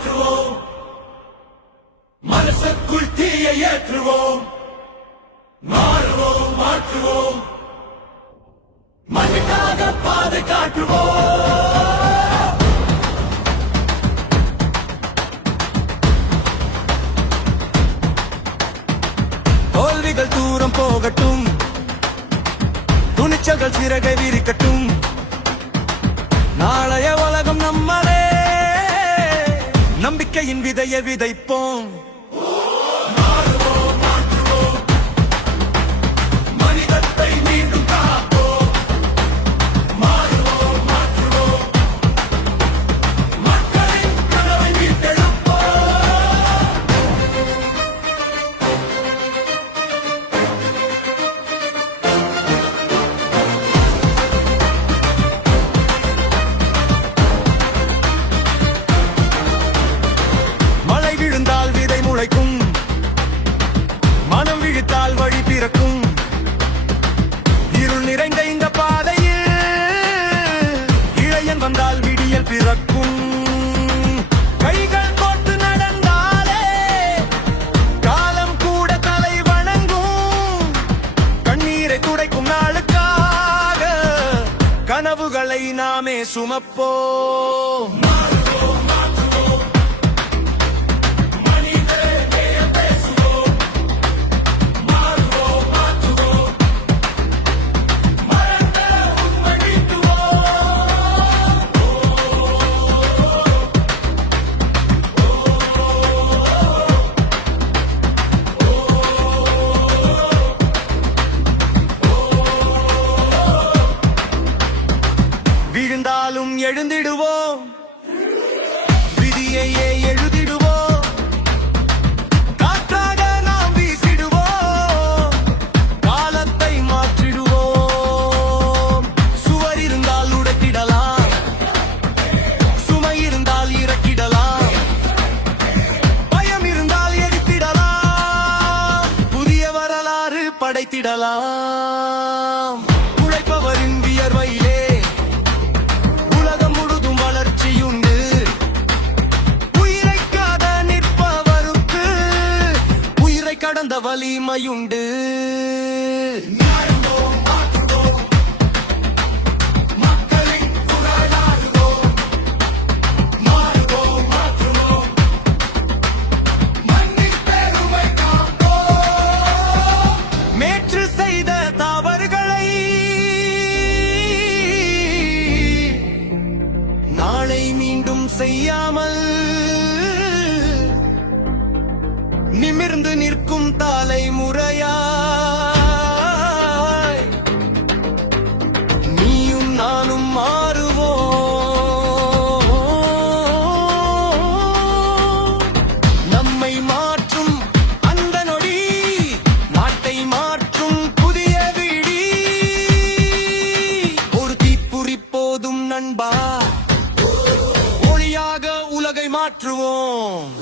மாற்றுவோம் மனசுக்குள் தீயை ஏற்றுவோம் மாறுவோம் மாற்றுவோம் மண்ணுக்காக பாதை காட்டுவோம் தோல்விகள் தூரம் போகட்டும் துணிச்சல்கள் சிறகை விரிக்கட்டும் நாளைய உலகம் நம்மளே நம்பிக்கையின் விதையை விதைப்போம் மனிதத்தை மீண்டும் காப்போம் மாறுவோம் மாற்றுவோம் மக்களின் கனவை மீட்டெழுப்போம் மழை விழுந்தால் விதை முளைக்கும் மனம் விழித்தால் வழி பிறக்கும் இருள் நிறைந்த இந்த பாதையில் இளையன் வந்தால் விடியல் பிறக்கும் கைகள் கோர்த்து நடந்தாலே காலம் கூட தலை வணங்கும் கண்ணீரை துடைக்கும் நாளுக்காக கனவுகளை நாமே சுமப்போம் விழுந்தாலும் எழுந்திடுவோம் விதியையே எழுதிடுவோம் காற்றாக நாம் வீசிடுவோம் காலத்தை மாற்றிடுவோம் சுவர் இருந்தால் உடைத்திடலாம் சுமை இருந்தால் இறக்கிடலாம் பயம் இருந்தால் எரித்திடலாம் புதிய வரலாறு படைத்திடலாம் உழைப்பவரின் வியர்வையிலே கடந்த வலிமையுண்டு மக்களின் குரலாடுவோம் மாறுவோம் மாற்றுவோம் மண்ணின் பெருமை காப்போம் நேற்று செய்த தவறுகளை நாளை மீண்டும் செய்யாமல் நிமிர்ந்து நிற்கும் தலைமுறையாய் நீயும் நானும் மாறுவோம் நம்மை மாற்றும் அந்த நொடி நாட்டை மாற்றும் புதிய விடி ஒரு தீப்புரி போதும் நண்பா ஒளியாக உலகை மாற்றுவோம்